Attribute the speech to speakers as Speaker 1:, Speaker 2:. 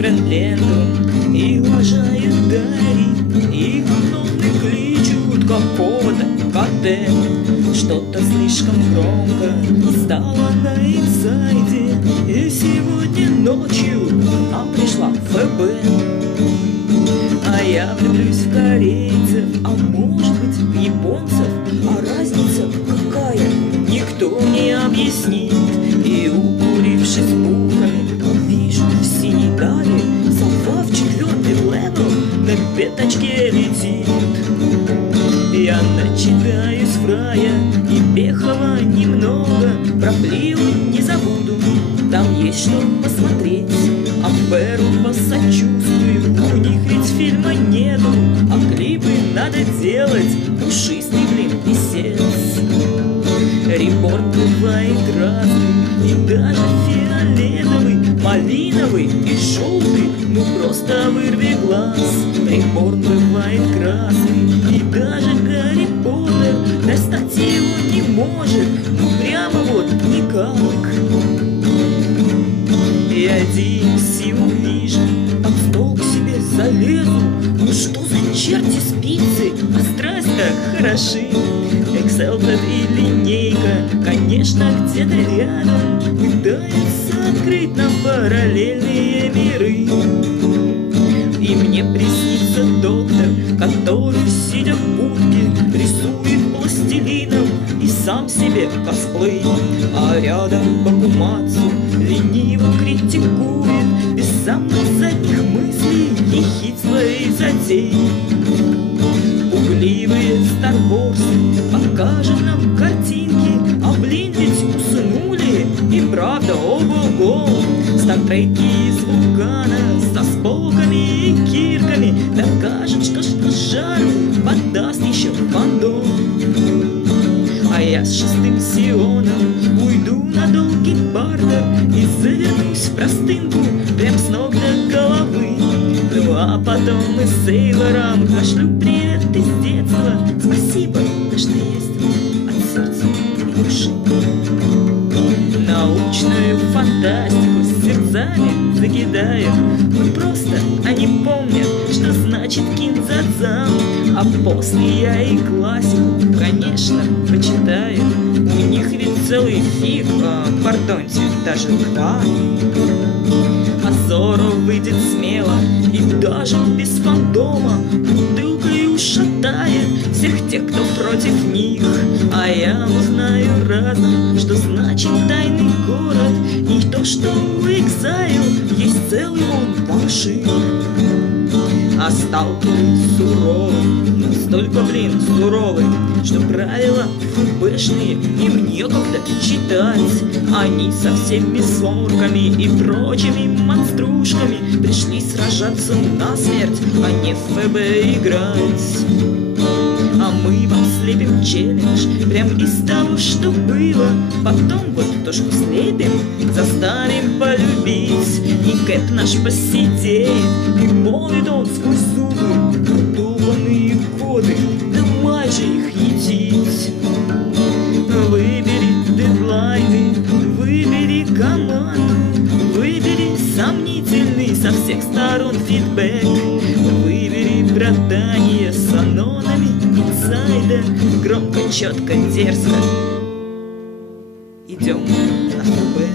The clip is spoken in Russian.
Speaker 1: френдлету И уважают Гарри И каноны кличут какого-то коте Что-то слишком громко стало на инсайде И сегодня ночью нам пришла ФБ. А я влюблюсь в корейцев, а может быть в японцев. А разница какая, никто не объяснит. На пяточке летит. Я начитаюсь фрая и Бехова немного. Про Пливу не забуду, там есть что посмотреть. А Беру посочувствую, у них ведь фильма нету. А клипы надо делать, Репорт бывает разный, и даже фиолетовый Малиновый и желтый, ну просто вырви глаз Репорт бывает красный, и даже Гарри Поттер Достать его не может, ну прямо вот никак. Я Дикси увижу, под стол к себе залезу. Ну что за черти спицы, а страсть так хороши Excel и линейка, конечно, где-то рядом Пытаются открыть нам параллельные миры. И мне приснится доктор, который, сидя в будке, Рисует пластилином и сам себе косплей. А рядом Бакумацу лениво критикует покажут нам картинки А блин ведь усынули и правда ого-го. Стартреки из вулкана со споками и кирками Докажут, что что жару подаст еще фандом А я с шестым сионом уйду на долгий бартер И завернусь в простынку прям с ног до головы. Ну а потом мы с Сейлором пошлю привет из детства. Спасибо, что есть от сердца и души Научную фантастику с сердцами закидаю Ну просто они помнят, что значит кинзадзам А после я и классику, конечно, почитаю. У них ведь целый фиг, а, пардоньте, даже два. А Зоро выйдет смело и даже без фандома. Бутылкой ушатает всех тех, против них А я узнаю разом, что значит тайный город И то, что у Exile есть целый он фальшив а сталкеры суровы, настолько, блин, суровы, что правила ФБшные им некогда читать. Они со всеми сорками и прочими монструшками пришли сражаться насмерть, а не в ФБ играть. А мы вам слепим челлендж Прям из того, что было. Потом вот то, что слепим Заставим полюбить. И Кэп наш посидеет И молит он сквозь зубы. Долбаные коды Давай же их едить. Выбери дедлайны Выбери команду. Выбери сомнительный со всех сторон фидбэк. Выбери братание с анонами инсайда Громко, четко, дерзко. Идем на ФБ